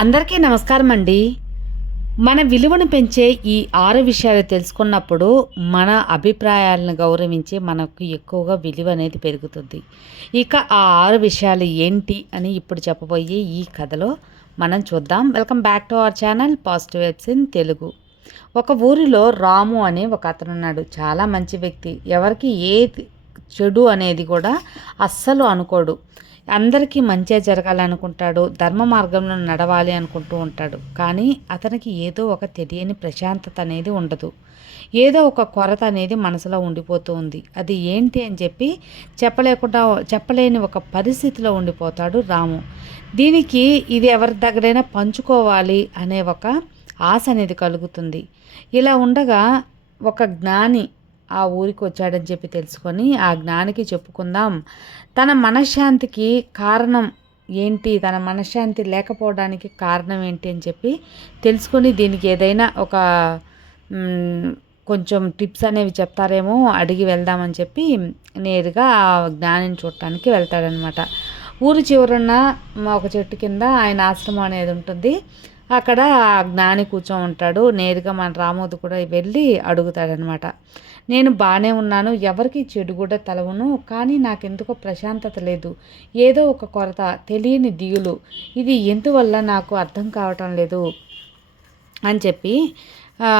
అందరికీ నమస్కారం అండి మన విలువను పెంచే ఈ ఆరు విషయాలు తెలుసుకున్నప్పుడు మన అభిప్రాయాలను గౌరవించి మనకు ఎక్కువగా విలువ అనేది పెరుగుతుంది. ఇక ఆ ఆరు విషయాలు ఏంటి అని ఇప్పుడు చెప్పబోయే ఈ కథలో మనం చూద్దాం. Welcome back to our channel positive vibes in Telugu. ఒక ఊరిలో రాము అనే ఒక అతను ఉన్నాడు. చాలా మంచి వ్యక్తి. ఎవరికి ఏ చెడు అనేది కూడా అస్సలు అనుకోడు. అందరికీ మంచిగా జరగాలనుకుంటాడు ధర్మ మార్గంలో నడవాలి అనుకుంటూ ఉంటాడు. కానీ అతనికి ఏదో ఒక తెలియని ప్రశాంతత అనేది ఉండదు. ఏదో ఒక కొరత అనేది మనసులో ఉండిపోతూ ఉంది. అది ఏంటి అని చెప్పి చెప్పలేకుండా చెప్పలేని ఒక పరిస్థితిలో ఉండిపోతాడు రాము. దీనికి ఇది ఎవరి దగ్గరైనా పంచుకోవాలి అనే ఒక ఆశ అనేది కలుగుతుంది. ఇలా ఉండగా ఒక జ్ఞాని ఆ ఊరికి వచ్చాడని చెప్పి తెలుసుకొని ఆ జ్ఞానికి చెప్పుకుందాం. తన మనశ్శాంతికి కారణం ఏంటి? తన మనశ్శాంతి లేకపోవడానికి కారణం ఏంటి అని చెప్పి తెలుసుకొని దీనికి ఏదైనా ఒక కొంచెం టిప్స్ అనేవి చెప్తారేమో అడిగి వెళ్దామని చెప్పి నేరుగా ఆ జ్ఞానిని చూడటానికి వెళ్తాడనమాట. ఊరి చివరున్న ఒక చెట్టు కింద ఆయన ఆశ్రమం అనేది ఉంటుంది. అక్కడ ఆ జ్ఞాని కూర్చొని ఉంటాడు. నేరుగా మన రామోదు కూడా వెళ్ళి అడుగుతాడనమాట. నేను బాగానే ఉన్నాను. ఎవరికి చెడు కూడా తలవను. కానీ నాకెందుకో ప్రశాంతత లేదు. ఏదో ఒక కొరత తెలియని దిగులు. ఇది ఎందువల్ల నాకు అర్థం కావటం లేదు అని చెప్పి ఆ,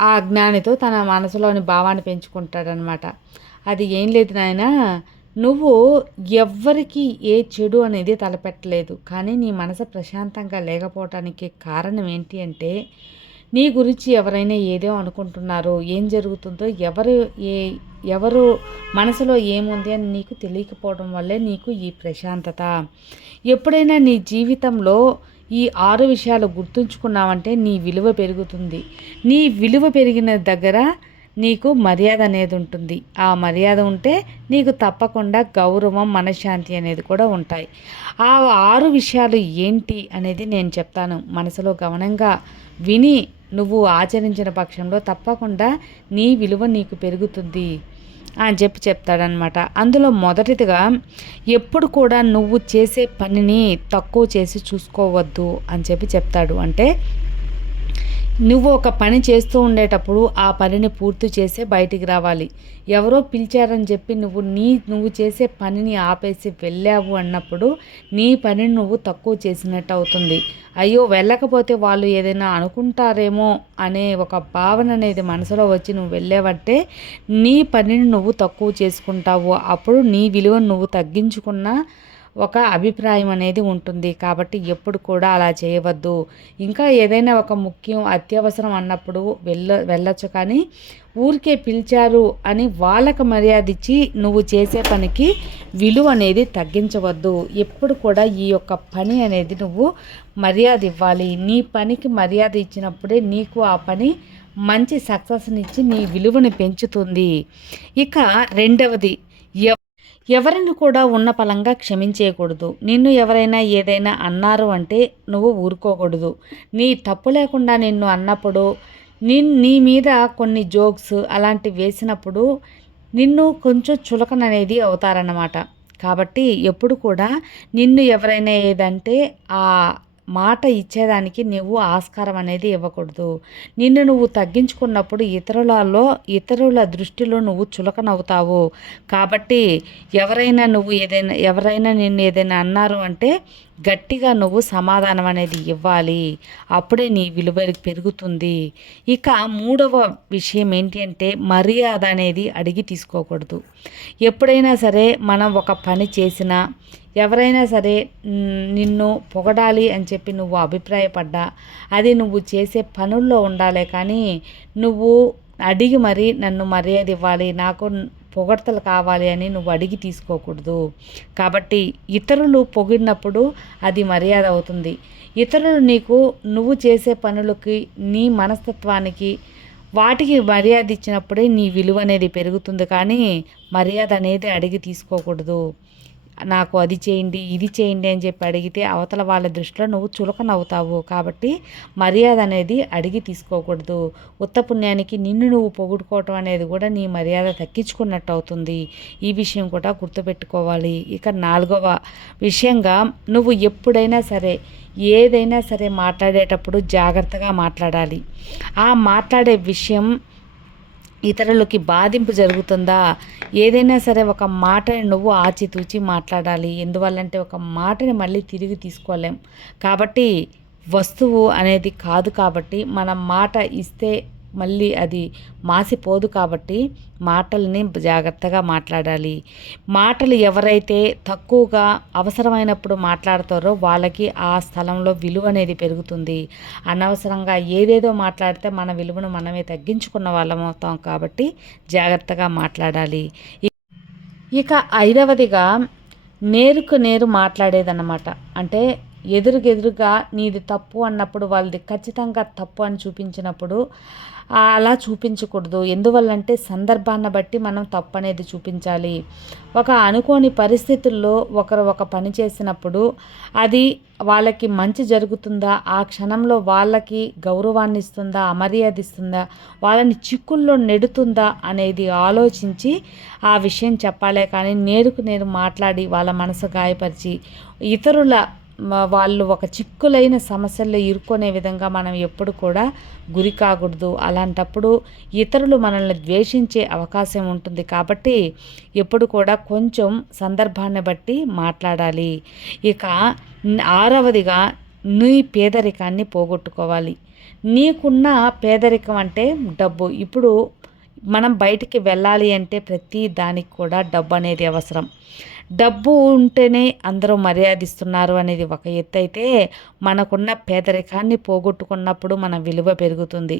ఆ జ్ఞానితో తన మనసులోని భావాన్ని పెంచుకుంటాడనమాట. అది ఏం లేదు నాయన. నువ్వు ఎవ్వరికి ఏ చెడు అనేది తలపెట్టలేదు కానీ నీ మనసు ప్రశాంతంగా లేకపోవటానికి కారణం ఏంటి అంటే నీ గురించి ఎవరైనా ఏదో అనుకుంటున్నారో ఏం జరుగుతుందో ఎవరు ఏ ఎవరు మనసులో ఏముంది అని నీకు తెలియకపోవడం వల్లే నీకు ఈ ప్రశాంతత. ఎప్పుడైనా నీ జీవితంలో ఈ ఆరు విషయాలు గుర్తుంచుకున్నావంటే నీ విలువ పెరుగుతుంది. నీ విలువ పెరిగిన దగ్గర నీకు మర్యాద అనేది ఉంటుంది. ఆ మర్యాద ఉంటే నీకు తప్పకుండా గౌరవం మనశ్శాంతి అనేది కూడా ఉంటాయి. ఆ ఆరు విషయాలు ఏంటి అనేది నేను చెప్తాను. మనసులో గమనంగా విని నువ్వు ఆచరించిన పక్షంలో తప్పకుండా నీ విలువ నీకు పెరుగుతుంది అని చెప్పి చెప్తాడనమాట అందులో మొదటిదిగా ఎప్పుడు కూడా నువ్వు చేసే పనిని తక్కువ చేసి చూసుకోవద్దు అని చెప్పి చెప్తాడు. అంటే నువ్వు ఒక పని చేస్తూ ఉండేటప్పుడు ఆ పనిని పూర్తి చేసే బయటికి రావాలి. ఎవరో పిలిచారని చెప్పి నువ్వు నీ నువ్వు చేసే పనిని ఆపేసి వెళ్ళావు అన్నప్పుడు నీ పనిని నువ్వు తక్కువ చేసినట్టు అవుతుంది. అయ్యో వెళ్ళకపోతే వాళ్ళు ఏదైనా అనుకుంటారేమో అనే ఒక భావన అనేది మనసులో వచ్చి నువ్వు వెళ్ళావంటే నీ పనిని నువ్వు తక్కువ చేసుకుంటావు. అప్పుడు నీ విలువను నువ్వు తగ్గించుకున్నా ఒక అభిప్రాయం అనేది ఉంటుంది. కాబట్టి ఎప్పుడు కూడా అలా చేయవద్దు. ఇంకా ఏదైనా ఒక ముఖ్యం అత్యవసరం అన్నప్పుడు వెళ్ళ వెళ్ళొచ్చు కానీ ఊరికే పిలిచారు అని వాళ్ళకు మర్యాద ఇచ్చి నువ్వు చేసే పనికి విలువ అనేది తగ్గించవద్దు. ఎప్పుడు కూడా ఈ యొక్క పని అనేది నువ్వు మర్యాద ఇవ్వాలి. నీ పనికి మర్యాద ఇచ్చినప్పుడే నీకు ఆ పని మంచి సక్సెస్నిచ్చి నీ విలువని పెంచుతుంది. ఇక రెండవది ఎవ- ఎవరిని కూడా ఉన్న పలంగా క్షమించేయకూడదు. నిన్ను ఎవరైనా ఏదైనా అన్నారు అంటే నువ్వు ఊరుకోకూడదు. నీ తప్పు లేకుండా నిన్ను అన్నప్పుడు నీ నీ మీద కొన్ని జోక్స్ అలాంటివి వేసినప్పుడు నిన్ను కొంచెం చులకన అనేది అవుతారన్నమాట. కాబట్టి ఎప్పుడు కూడా నిన్ను ఎవరైనా ఏదంటే ఆ మాట ఇచ్చేదానికి నువ్వు ఆస్కారం అనేది ఇవ్వకూడదు. నిన్ను నువ్వు తగ్గించుకున్నప్పుడు ఇతరులలో ఇతరుల దృష్టిలో నువ్వు చులకనవుతావు. కాబట్టి ఎవరైనా నువ్వు ఏదైనా ఎవరైనా నిన్ను ఏదైనా అన్నారు అంటే గట్టిగా నువ్వు సమాధానం అనేది ఇవ్వాలి. అప్పుడే నీ విలువ పెరుగుతుంది. ఇక మూడవ విషయం ఏంటి అంటే మర్యాద అనేది అడిగి తీసుకోకూడదు. ఎప్పుడైనా సరే మనం ఒక పని చేసినా ఎవరైనా సరే నిన్ను పొగడాలి అని చెప్పి నువ్వు అభిప్రాయపడ్డా అది నువ్వు చేసే పనుల్లో ఉండాలి కానీ నువ్వు అడిగి మరి నన్ను మర్యాద ఇవ్వాలి. నాకు పొగడ్తలు కావాలి అని నువ్వు అడిగి తీసుకోకూడదు. కాబట్టి ఇతరులు పొగిడినప్పుడు అది మర్యాద అవుతుంది. ఇతరులు నీకు నువ్వు చేసే పనులకి నీ మనస్తత్వానికి వాటికి మర్యాద ఇచ్చినప్పుడే నీ విలువ అనేది పెరుగుతుంది. కానీ మర్యాద అనేది అడిగి తీసుకోకూడదు. నాకు అది చేయండి ఇది చేయండి అని చెప్పి అడిగితే అవతల వాళ్ళ దృష్టిలో నువ్వు చులకనవుతావు కాబట్టి మర్యాద అనేది అడిగి తీసుకోకూడదు. ఉత్త పుణ్యానికి నిన్ను నువ్వు పొగుడుకోవటం అనేది కూడా నీ మర్యాద తగ్గించుకున్నట్టు అవుతుంది. ఈ విషయం కూడా గుర్తుపెట్టుకోవాలి. ఇక నాలుగవ విషయంగా నువ్వు ఎప్పుడైనా సరే ఏదైనా సరే మాట్లాడేటప్పుడు జాగ్రత్తగా మాట్లాడాలి. ఆ మాట్లాడే విషయం ఇతరులకి బాధింపు జరుగుతుందా? ఏదైనా సరే ఒక మాటని నువ్వు ఆచితూచి మాట్లాడాలి. ఎందువల్లంటే ఒక మాటని మళ్ళీ తిరిగి తీసుకోలేం. కాబట్టి వస్తువు అనేది కాదు కాబట్టి మనం మాట ఇస్తే మళ్ళీ అది మాసిపోదు కాబట్టి మాటల్ని జాగ్రత్తగా మాట్లాడాలి. మాటలు ఎవరైతే తక్కువగా అవసరమైనప్పుడు మాట్లాడతారో వాళ్ళకి ఆ స్థలంలో విలువ అనేది పెరుగుతుంది. అనవసరంగా ఏదేదో మాట్లాడితే మన విలువను మనమే తగ్గించుకున్న వాళ్ళం అవుతాం కాబట్టి జాగ్రత్తగా మాట్లాడాలి. ఇక ఐదవదిగా నేరుకు నేరు మాట్లాడేదన్నమాట. అంటే ఎదురుగెదురుగా నీది తప్పు అన్నప్పుడు వాళ్ళది ఖచ్చితంగా తప్పు అని చూపించినప్పుడు అలా చూపించకూడదు. ఎందువల్లంటే సందర్భాన్ని బట్టి మనం తప్పు అనేది చూపించాలి. ఒక అనుకోని పరిస్థితుల్లో ఒకరు ఒక పని చేసినప్పుడు అది వాళ్ళకి మంచి జరుగుతుందా? ఆ క్షణంలో వాళ్ళకి గౌరవాన్ని ఇస్తుందా? అమర్యాద ఇస్తుందా? వాళ్ళని చిక్కుల్లో నెడుతుందా? అనేది ఆలోచించి ఆ విషయం చెప్పాలే కానీ నేరుకు నేను మాట్లాడి వాళ్ళ మనసు గాయపరిచి ఇతరుల వాళ్ళు ఒక చిక్కులైన సమస్యల్లో ఇరుక్కునే విధంగా మనం ఎప్పుడు కూడా గురి కాకూడదు. అలాంటప్పుడు ఇతరులు మనల్ని ద్వేషించే అవకాశం ఉంటుంది. కాబట్టి ఎప్పుడు కూడా కొంచెం సందర్భాన్ని బట్టి మాట్లాడాలి. ఇక ఆరవదిగా నీ పేదరికాన్ని పోగొట్టుకోవాలి. నీకున్న పేదరికం అంటే డబ్బు. ఇప్పుడు మనం బయటికి వెళ్ళాలి అంటే ప్రతి దానికి కూడా డబ్బు అనేది అవసరం. డబ్బు ఉంటేనే అందరూ మర్యాదిస్తున్నారు అనేది ఒక ఎత్తు అయితే మనకున్న పేదరికాన్ని పోగొట్టుకున్నప్పుడు మన విలువ పెరుగుతుంది.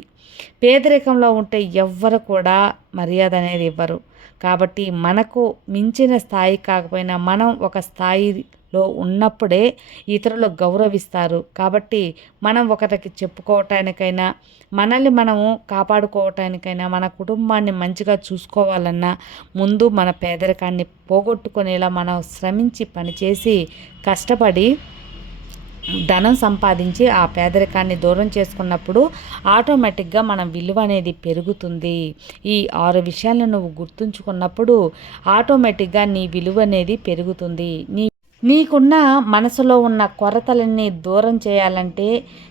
పేదరికంలో ఉంటే ఎవ్వరు కూడా మర్యాద అనేది ఇవ్వరు. కాబట్టి మనకు మించిన స్థాయి కాకపోయినా మనం ఒక స్థాయి లో ఉన్నప్పుడే ఇతరులు గౌరవిస్తారు. కాబట్టి మనం ఒకరికి చెప్పుకోవటానికైనా మనల్ని మనము కాపాడుకోవటానికైనా మన కుటుంబాన్ని మంచిగా చూసుకోవాలన్నా ముందు మన పేదరికాన్ని పోగొట్టుకునేలా మనం శ్రమించి పనిచేసి కష్టపడి ధనం సంపాదించి ఆ పేదరికాన్ని దూరం చేసుకున్నప్పుడు ఆటోమేటిక్గా మన విలువ అనేది పెరుగుతుంది. ఈ ఆరు విషయాలను నువ్వు గుర్తుంచుకున్నప్పుడు ఆటోమేటిక్గా నీ విలువ అనేది పెరుగుతుంది. నీ నీకున్న మనసులో ఉన్న కొరతలన్నీ దూరం చేయాలంటే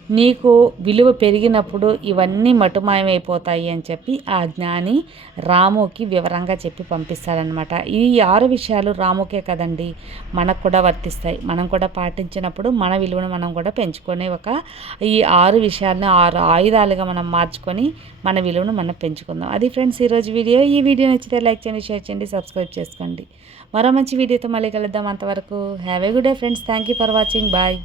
నీకు విలువ పెరిగినప్పుడు ఇవన్నీ మటుమాయమైపోతాయి అని చెప్పి ఆ జ్ఞాని రాముకి వివరంగా చెప్పి పంపిస్తారనమాట ఈ ఆరు విషయాలు రాముకే కదండి మనకు కూడా వర్తిస్తాయి. మనం కూడా పాటించినప్పుడు మన విలువను మనం కూడా పెంచుకొని ఒక ఈ ఆరు విషయాలను ఆరు ఆయుధాలుగా మనం మార్చుకొని మన విలువను మనం పెంచుకుందాం. అది ఫ్రెండ్స్ ఈరోజు వీడియో. ఈ వీడియో నచ్చితే లైక్ చేయండి షేర్ చేయండి సబ్స్క్రైబ్ చేసుకోండి. మరో మంచి వీడియోతో మళ్ళీ కలుద్దాం అంతవరకు. Have a good day friends. Thank you for watching. Bye.